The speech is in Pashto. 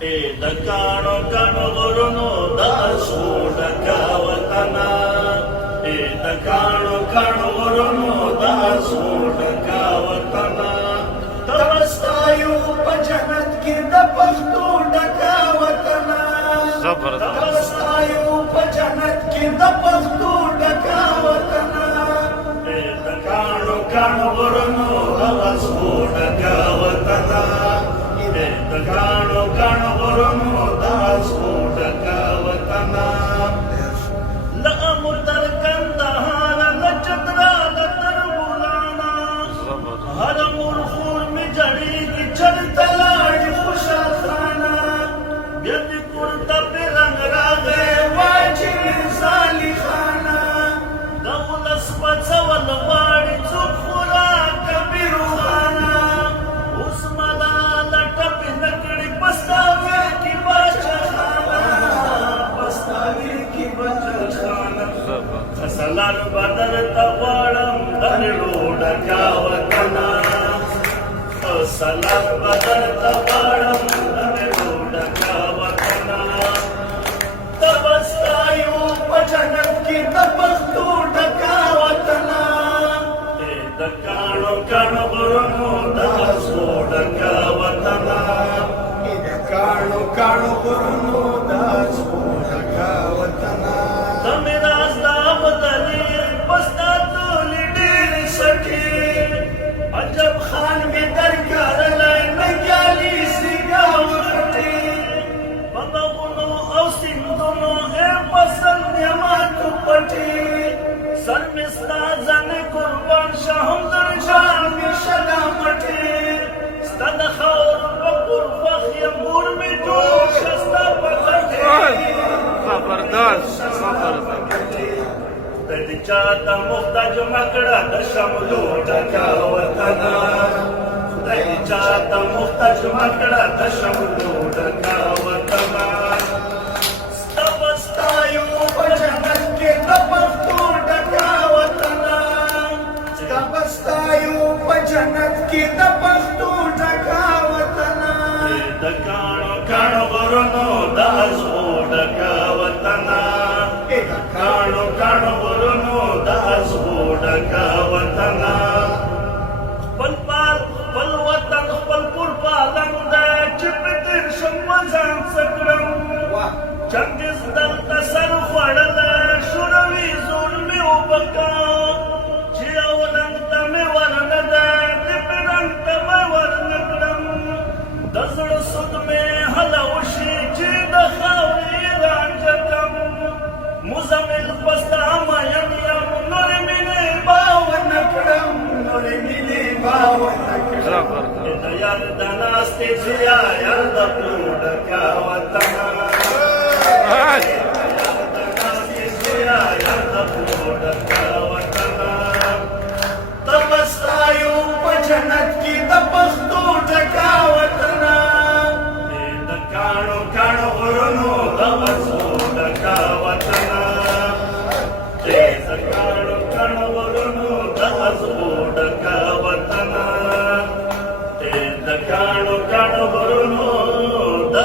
د کاڼو کاڼو غرونو دا سوډکا وطنه د کاڼو کاڼو غرونو دا سوډکا وطنه تبستایو په جنت کې د پښتو ډکا وطنه تبستایو په جنت کې د پښتو ډکا وطنه د کاڼو کاڼو غرونو دا سوډکا وطنه د کاڼو کاڼو غرونو دا سوډکا وطنه له امو تر کندهاره له چتراله تر بولانا هر مور خور مې جړېږي چرته لاړې خوشحال خانه بیا دې کورته پرې رنګ راغی واجي مرزالي خانه د ولس پڅول غواړي څوک خورا کبیر خانه اوس ملاله ټپې نه کړي پستاویر کې باچا خانه پستاویر کې باچا خانه سلام بدر ته غواړم در روډکا وطنه سلام بدر ته غواړم در روډکا وطنه تبستایو په جنت کې د پښتو ډکا وطنه د کاڼو کاڼو غرونو دا سوډکا وطنه د کاڼو کاڼو غرونو دا سوډکا وطنه د میراث دا وطنې پستا تولې ډېرې سټې عجب خان مې درکارلی ننګیالي سیګا وختې په باغونو او سیندونو ای فصل نعمتو پټې سر مې ستا ځانې قربان شه همدر جان مې شګه مټې ستا د خاورو په قربخ یم مور مې ټول شه ستا په غټې د دې چاته محتاج مه کړه د شملو ډکا وطنه د دې چاته محتاج مه کړه د شملو ډکا وطنه ستا بستایو په جنت کې د پښتو ډکا وطنه ستا بستایو په جنت کې د پښتو ډکا وطنه د کاڼو کاڼو غرونو دا سوډکا وطنه د کاڼو کاڼو غرونو دا سوډکا وطنه خپل پال خپل وطن خپل کور پالن دی چې په تېر شم په ځان څه کړم چنګیز دلته سر خوړلی شوروي زور مې وبکه چې یو رنګ ته مې ورنه دی د پې رنګ ته مې ورنه کړم د زړه سود مې هله وشي چې د خاورې رانجکم مزمل پستا مین یم نورې مینې باونه کړم نورې مینې باونه کړم د یار د ناستې زیا یار د پلو ډکا وطنه یار د ناستې زیا یار د پلو ډکا وطنه تبستایو په جنت کې د پښتو ډکا وطنه د کاڼو کاڼو غرونو د سوډکا وطنه د کاڼو کاڼو غرونو د سوډکا وطنه د کاڼو کاڼو غرونو د